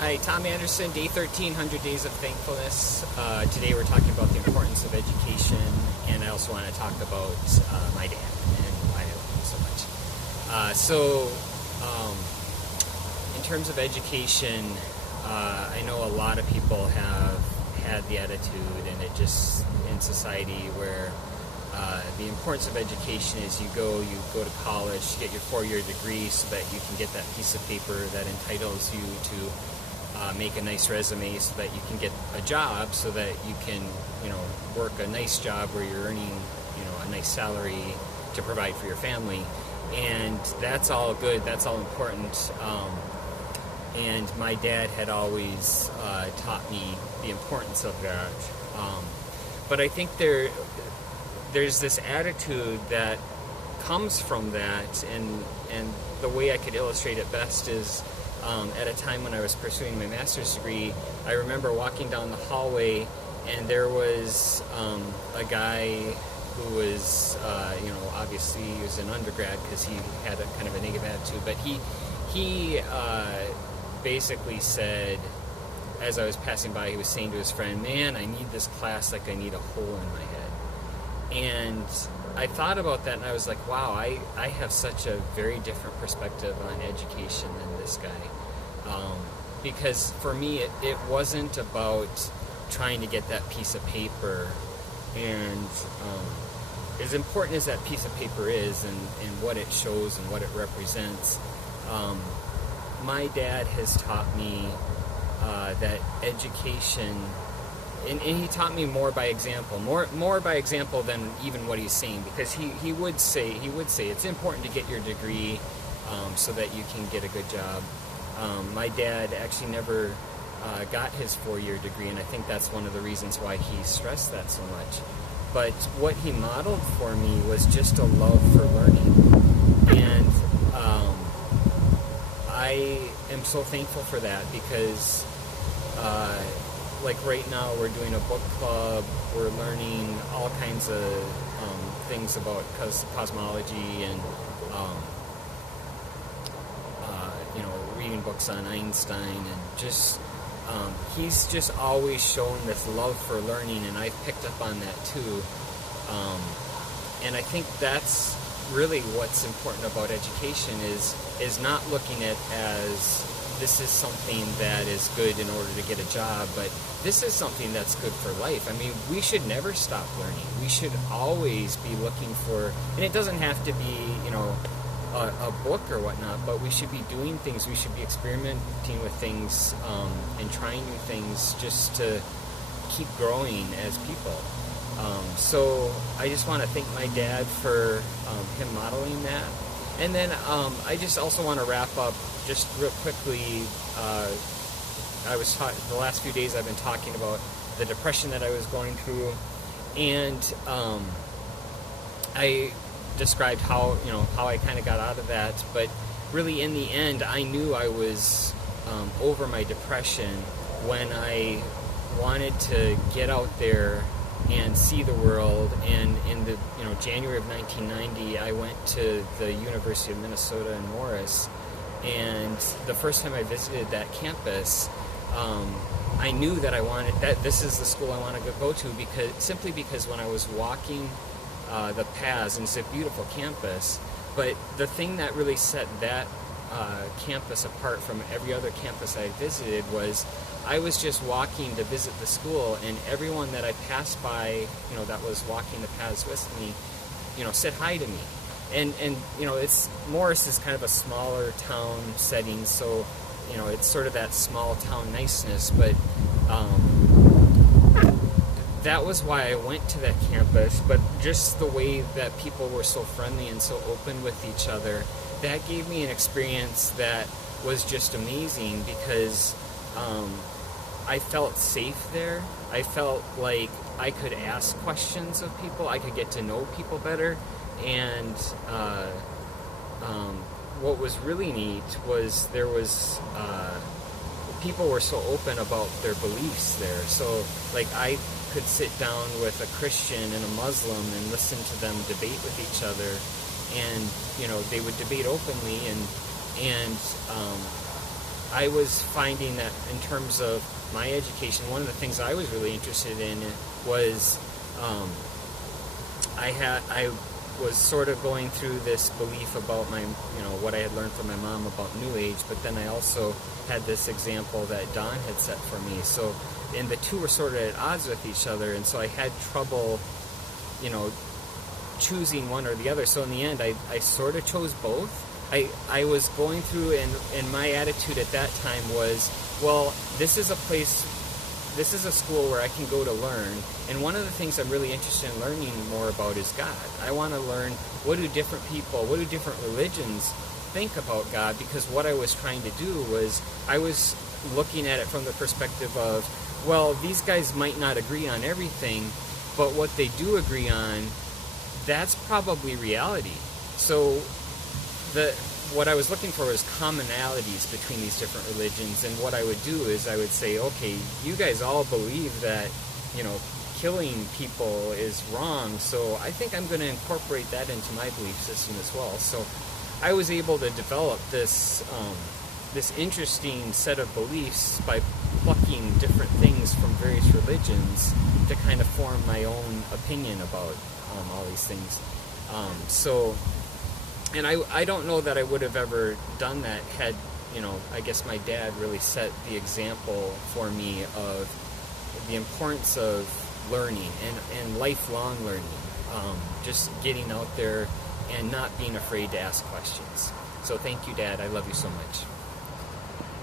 Hi, Tom Anderson, Day 1300 Days of Thankfulness. Today we're talking about the importance of education, and I also want to talk about my dad and why I love him so much. In terms of education, I know a lot of people have had the attitude, and it just in society where the importance of education is you go to college, get your 4-year degree so that you can get that piece of paper that entitles you to make a nice resume so that you can get a job so that you can, work a nice job where you're earning, a nice salary to provide for your family. And that's all good, that's all important. And my dad had always taught me the importance of that. But I think there's this attitude that comes from that, and the way I could illustrate it best is at a time when I was pursuing my master's degree, I remember walking down the hallway, and there was a guy who was, obviously he was an undergrad because he had a kind of a negative attitude, but he basically said, as I was passing by, he was saying to his friend, "Man, I need this class like I need a hole in my head." And I thought about that, and I was like, wow, I have such a very different perspective on education than this guy. Because for me, it wasn't about trying to get that piece of paper. And as important as that piece of paper is and what it shows and what it represents, my dad has taught me that education... And he taught me more by example, more by example than even what he's saying, because he would say it's important to get your degree so that you can get a good job. My dad actually never got his 4-year degree, and I think that's one of the reasons why he stressed that so much. But what he modeled for me was just a love for learning, and I am so thankful for that because. Like right now, we're doing a book club. We're learning all kinds of things about cosmology and reading books on Einstein, and just he's just always shown this love for learning, and I've picked up on that too. And I think that's really what's important about education is not looking at as this is something that is good in order to get a job, but this is something that's good for life. I mean, we should never stop learning. We should always be looking for, and it doesn't have to be, a book or whatnot, but we should be doing things. We should be experimenting with things and trying new things just to keep growing as people. So I just want to thank my dad for him modeling that. And then I just also want to wrap up just real quickly. The last few days I've been talking about the depression that I was going through, and I described how I kind of got out of that. But really, in the end, I knew I was over my depression when I wanted to get out there and see the world. And in the January of 1990, I went to the University of Minnesota in Morris, and the first time I visited that campus, I knew that this is the school I want to go to, because when I was walking the paths, and it's a beautiful campus, but the thing that really set that campus apart from every other campus I visited was I was just walking to visit the school, and everyone that I passed by, that was walking the paths with me, said hi to me. And Morris is kind of a smaller town setting, so it's sort of that small town niceness, but that was why I went to that campus. But just the way that people were so friendly and so open with each other, that gave me an experience that was just amazing, because I felt safe there. I felt like I could ask questions of people. I could get to know people better. And what was really neat was there was people were so open about their beliefs there. So, like, I could sit down with a Christian and a Muslim and listen to them debate with each other, and they would debate openly, and I was finding that in terms of my education, one of the things I was really interested in was I was sort of going through this belief about my, what I had learned from my mom about New Age, but then I also had this example that Don had set for me. So, and the two were sort of at odds with each other, and so I had trouble, choosing one or the other. So in the end, I sort of chose both. I was going through, and my attitude at that time was, well, this is a school where I can go to learn, and one of the things I'm really interested in learning more about is God. I want to learn, what do different religions think about God, because what I was trying to do was, I was looking at it from the perspective of, well, these guys might not agree on everything, but what they do agree on, that's probably reality. So what I was looking for was commonalities between these different religions, and what I would do is I would say, okay, you guys all believe that, killing people is wrong, so I think I'm going to incorporate that into my belief system as well. So I was able to develop this interesting set of beliefs by plucking different things from various religions to kind of form my own opinion about all these things. And I don't know that I would have ever done that had, I guess my dad really set the example for me of the importance of learning and lifelong learning, just getting out there and not being afraid to ask questions. So thank you, Dad. I love you so much.